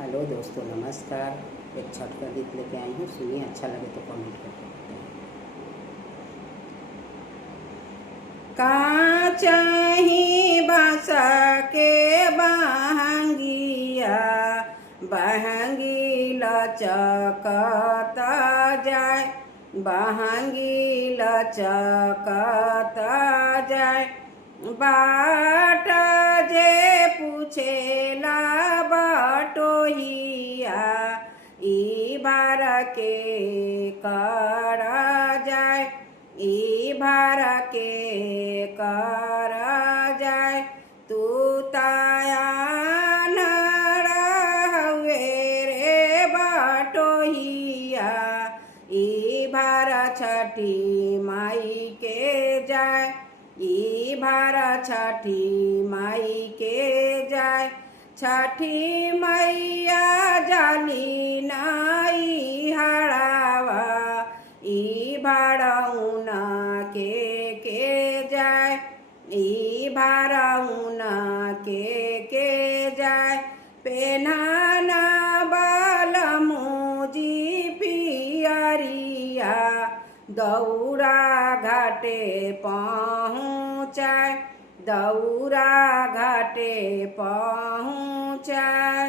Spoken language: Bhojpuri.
हेलो दोस्तों, नमस्कार। एक छठ का गीत लेके आई हूँ, सुनिए। अच्छा लगे तो कमेंट करें। काचही बाँस के बहंगिया, बहंगी लचकत जाए, बहंगी लचकत जाए। बाट जे पूछेला बटोहिया, ई भार के कर जाए, ई भार के कर जाए। तू ताया हवे रे बटोहिया, ई भार छठी माई के जाए, ई भार छठी माई के जाए। छठी मैया जाली नाई हड़ावा, ई भाड़ौना के जाए, ई भाड़ौना के जाए। पेन्हाना बलमुजी पियरिया, दौरा घाटे पहुँचाए, दौरा घाटे पहुँचाए।